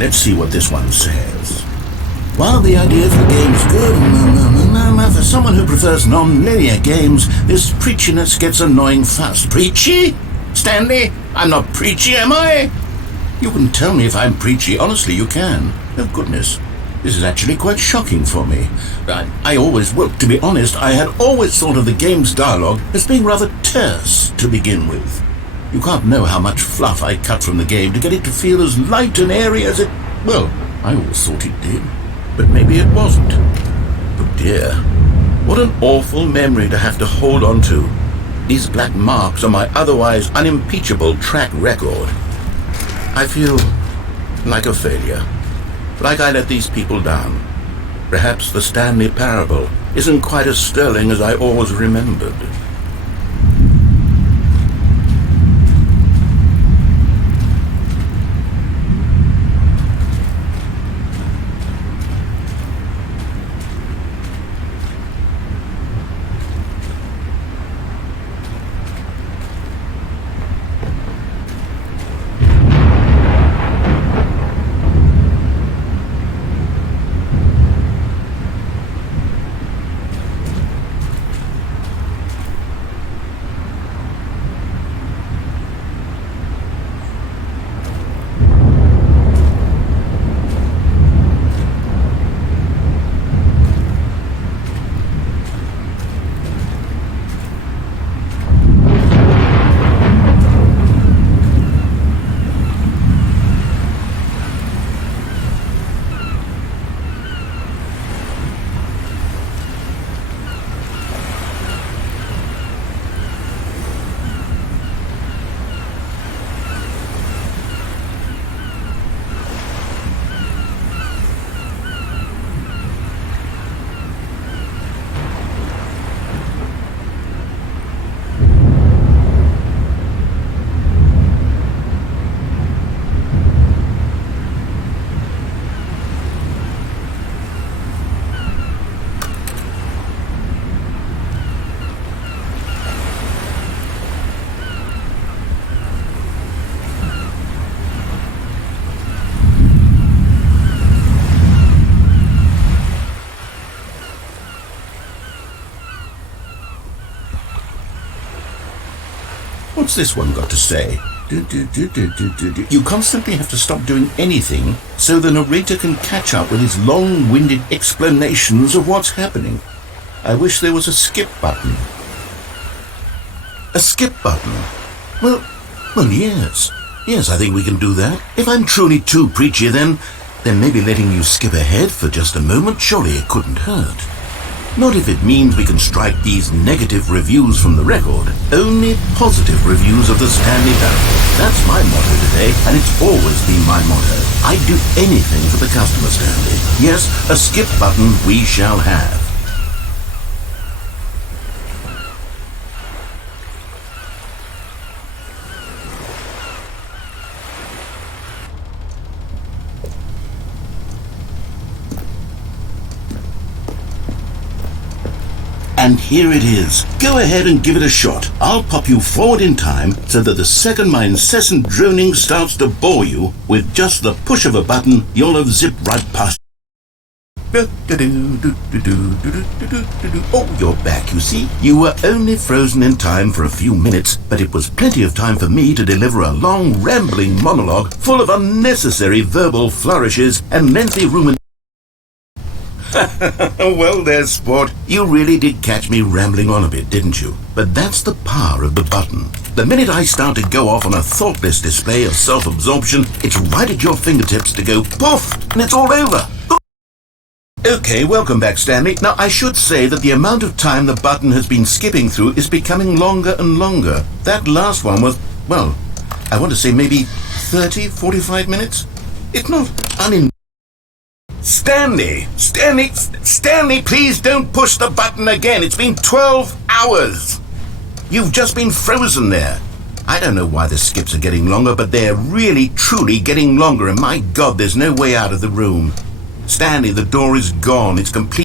let's see what this one says. While the idea for the game is good, for someone who prefers non-linear games, this preachiness gets annoying fast. Preachy? Stanley, I'm not preachy, am I? You can tell me if I'm preachy. Honestly, you can. Oh, goodness. This is actually quite shocking for me. To be honest, I had always thought of the game's dialogue as being rather terse to begin with. You can't know how much fluff I cut from the game to get it to feel as light and airy as it... Well, I always thought it did. But maybe it wasn't. Oh dear. What an awful memory to have to hold on to. These black marks are my otherwise unimpeachable track record. I feel like a failure. Like I let these people down. Perhaps the Stanley parable isn't quite as sterling as I always remembered. What's this one got to say? You constantly have to stop doing anything so the narrator can catch up with his long-winded explanations of what's happening. I wish there was a skip button. A skip button? Well, yes. Yes, I think we can do that. If I'm truly too preachy, then maybe letting you skip ahead for just a moment, surely it couldn't hurt. Not if it means we can strike these negative reviews from the record. Only positive reviews of the Stanley parable. That's my motto today, and it's always been my motto. I'd do anything for the customer, Stanley. Yes, a skip button we shall have. And here it is. Go ahead and give it a shot. I'll pop you forward in time so that the second my incessant droning starts to bore you, with just the push of a button, you'll have zipped right past. Oh, you're back, you see. You were only frozen in time for a few minutes, but it was plenty of time for me to deliver a long, rambling monologue full of unnecessary verbal flourishes and lengthy ruminations. Well there, sport. You really did catch me rambling on a bit, didn't you? But that's the power of the button. The minute I start to go off on a thoughtless display of self-absorption, it's right at your fingertips to go poof, and it's all over. Okay, welcome back, Stanley. Now, I should say that the amount of time the button has been skipping through is becoming longer and longer. That last one was, well, I want to say maybe 30, 45 minutes? It's not Stanley, please don't push the button again. It's been 12 hours. You've just been frozen there. I don't know why the skips are getting longer, but they're really, truly getting longer, and my God, there's no way out of the room. Stanley, the door is gone. It's complete.